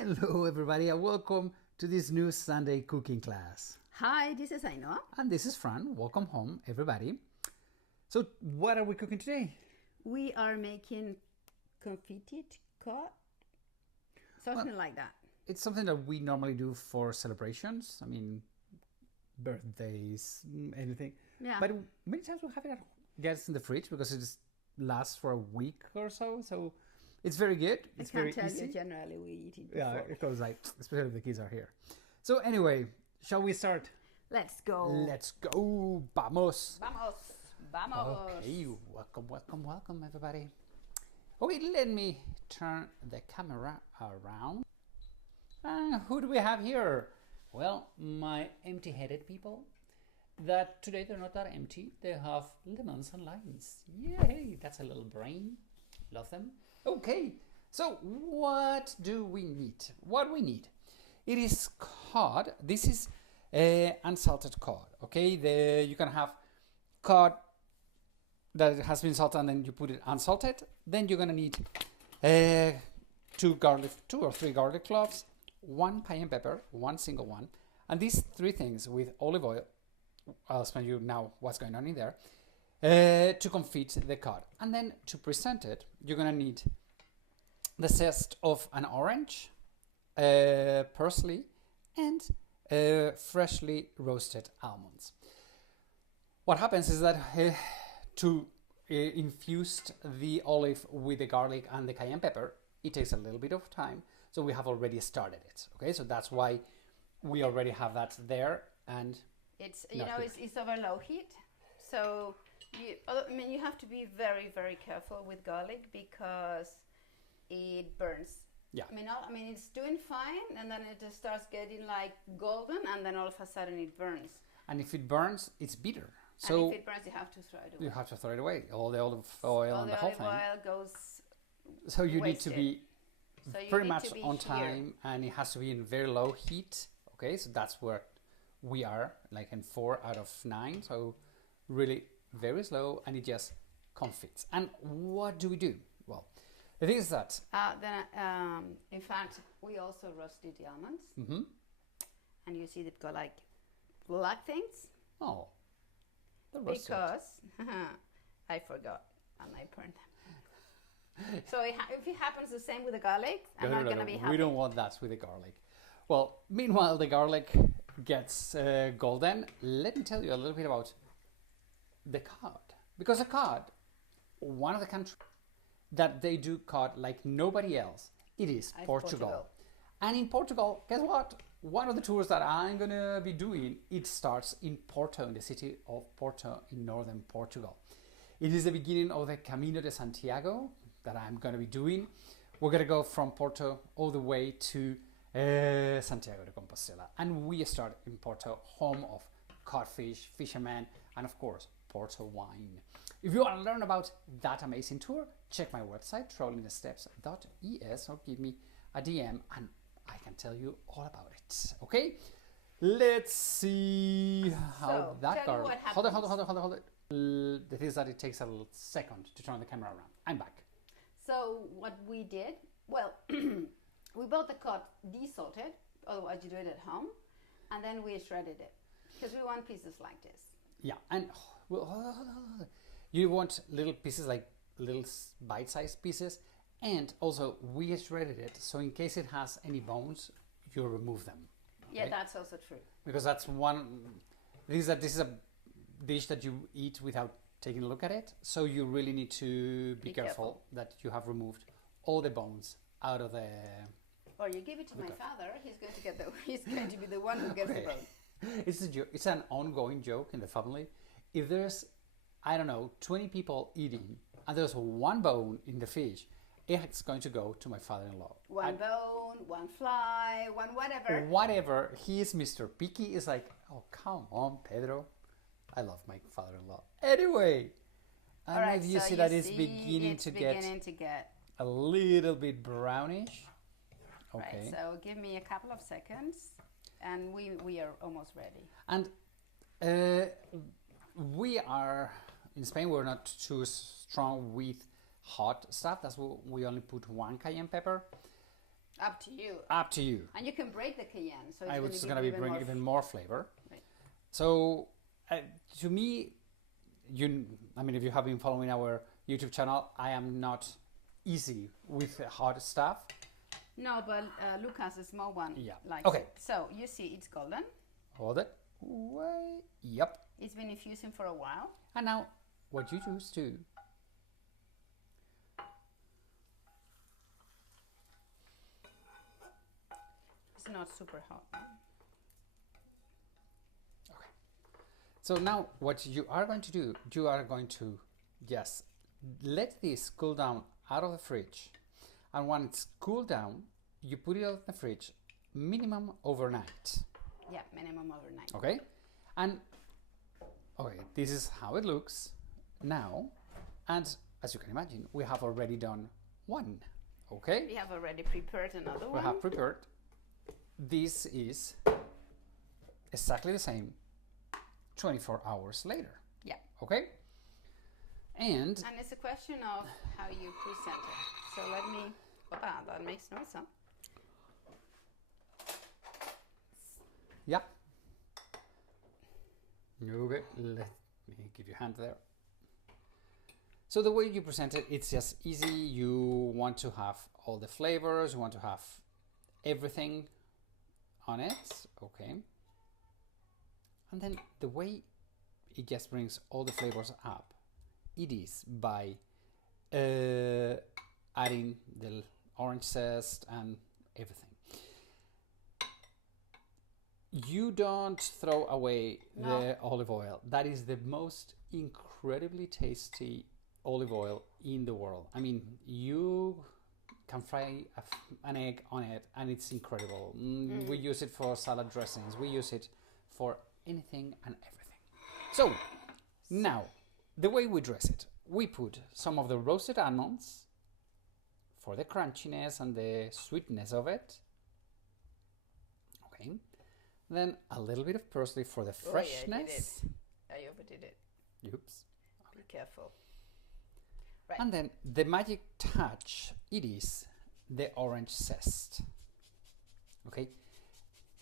Hello everybody and welcome to this new Sunday cooking class. Hi, this is Ainhoa. And this is Fran. Welcome home everybody. So what are we cooking today? We are making confitted cod, something like that. It's something that we normally do for celebrations. I mean, birthdays, anything. Yeah. But many times we have it gets in the fridge because it lasts for a week or so. So it's very good. It's very easy. I can't tell you, generally we eat it before. Yeah, it goes like, especially if the kids are here. So anyway, shall we start? Let's go. Let's go. Vamos. Vamos. Vamos. Okay, welcome everybody. Okay, let me turn the camera around. Who do we have here? Well, my empty-headed people. That today they're not that empty. They have lemons and limes. Yay, that's a little brain. Love them. Okay, so what do we need? What we need? It is cod. This is unsalted cod. Okay, you can have cod that has been salted and then you put it unsalted. Then you're gonna need two or three garlic cloves, one cayenne pepper, one single one, and these three things with olive oil. I'll explain you now what's going on in there to confit the cod. And then to present it, you're gonna need the zest of an orange, parsley, and freshly roasted almonds. What happens is that to infuse the olive with the garlic and the cayenne pepper, it takes a little bit of time. So we have already started it. Okay, so that's why we already have that there. And it's it's over low heat. So you have to be very, very careful with garlic because it burns. Yeah. I mean, it's doing fine, and then it just starts getting like golden, and then all of a sudden it burns. And if it burns, it's bitter. So and if it burns, you have to throw it away. You have to throw it away. All the olive oil and the whole thing. All the olive oil goes. So you wasted. need to be pretty much on time, and it has to be in very low heat. Okay, so that's where we are, like in 4 out of 9. So really very slow, and it just confits. And what do we do? Well, the thing is that in fact, we also roasted the almonds, and you see they've got like black things. Oh, because I forgot and I burned them. So if it happens the same with the garlic, I'm not gonna be happy. We don't want that with the garlic. Well, meanwhile the garlic gets golden. Let me tell you a little bit about the cod, because the cod, one of the countries that they do cod like nobody else, it is Portugal. And in Portugal, guess what? One of the tours that I'm gonna be doing, it starts in Porto, in the city of Porto in northern Portugal. It is the beginning of the Camino de Santiago that I'm gonna be doing. We're gonna go from Porto all the way to Santiago de Compostela, and we start in Porto, home of codfish, fishermen, and of course Porto wine. If you want to learn about that amazing tour, check my website travelingthesteps.es or give me a DM and I can tell you all about it. Okay, let's see how that goes. Hold it. The thing is that it takes a little second to turn the camera around. I'm back. So what we did, well, we bought the cod desalted, otherwise you do it at home, and then we shredded it because we want pieces like this. Yeah, and you want little pieces, like little bite-sized pieces, and also we shredded it so in case it has any bones, you remove them. Okay? Yeah, that's also true. Because that's one. This is a dish that you eat without taking a look at it, so you really need to be careful that you have removed all the bones out of the. Or you give it to my father. He's going to get He's going to be the one who gets the bone. It's a joke. It's an ongoing joke in the family. If there's, I don't know, 20 people eating, and there's one bone in the fish, it's going to go to my father-in-law. One bone, one fly, one whatever. Whatever. He is Mr. Picky. Is like, oh come on, Pedro. I love my father-in-law. Anyway, and you see that it's beginning to get a little bit brownish. Okay. Right, so give me a couple of seconds, and we are almost ready. And we are in Spain. We're not too strong with hot stuff. That's what we only put one cayenne pepper. Up to you. Up to you. And you can break the cayenne, so It's going to be bringing even more flavor. Right. So, to me, if you have been following our YouTube channel, I am not easy with hot stuff. No, but Lucas, the small one, likes Okay. it. So you see, it's golden. Hold it. Wait. Yep. It's been infusing for a while. And now, what you choose to. It's not super hot. Okay. So now, what you are going to do, you are going to just let this cool down out of the fridge. And when it's cooled down, you put it out of the fridge minimum overnight. Yeah, minimum overnight. Okay? And, okay, this is how it looks now. And as you can imagine, we have already done one. Okay? We have already prepared another one. We have prepared. This is exactly the same 24 hours later. Yeah. Okay? And it's a question of how you present it. So let me, that makes noise, huh? yeah. Okay, let me give you a hand there. So the way you present it, it's just easy. You want to have all the flavors, you want to have everything on it. Okay. And then the way it just brings all the flavors up, it is by adding the orange zest and everything. You don't throw away the olive oil. That is the most incredibly tasty olive oil in the world. I mean, you can fry an egg on it and it's incredible. We use it for salad dressings. We use it for anything and everything. So now, the way we dress it, we put some of the roasted almonds for the crunchiness and the sweetness of it. Okay. Then a little bit of parsley for the freshness. I overdid it. Oops. Be careful. Right. And then the magic touch, it is the orange zest. Okay.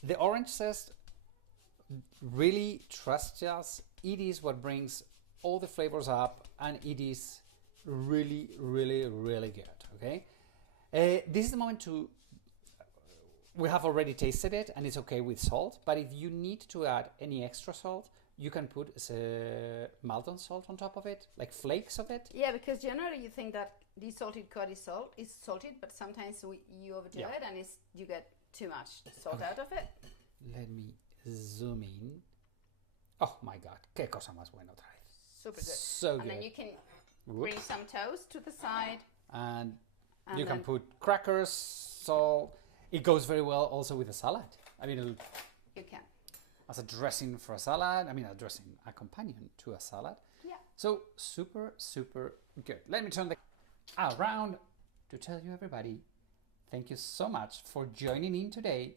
The orange zest, really trust us, it is what brings all the flavors up and it is really, really, really good. Okay. This is the moment to, we have already tasted it and it's okay with salt, but if you need to add any extra salt, you can put Maldon salt on top of it, like flakes of it. Yeah, because generally you think that desalted cod is salted, but sometimes you overdo it and you get too much salt out of it. Let me zoom in. Oh my God, qué cosa más buena otra vez. Super good. So good. And then you can bring some toast to the side. And you can put crackers, salt. It goes very well also with a salad. I mean, you can. As a dressing for a salad. I mean, a dressing, a companion to a salad. Yeah. So super, super good. Let me turn the around to tell you, everybody, thank you so much for joining in today.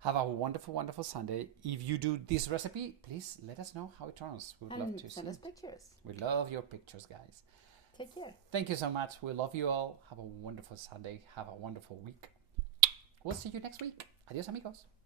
Have a wonderful, wonderful Sunday. If you do this recipe, please let us know how it turns. We'd love to see. Send us pictures. We love your pictures, guys. Take care. Thank you so much. We love you all. Have a wonderful Sunday. Have a wonderful week. We'll see you next week. Adios, amigos.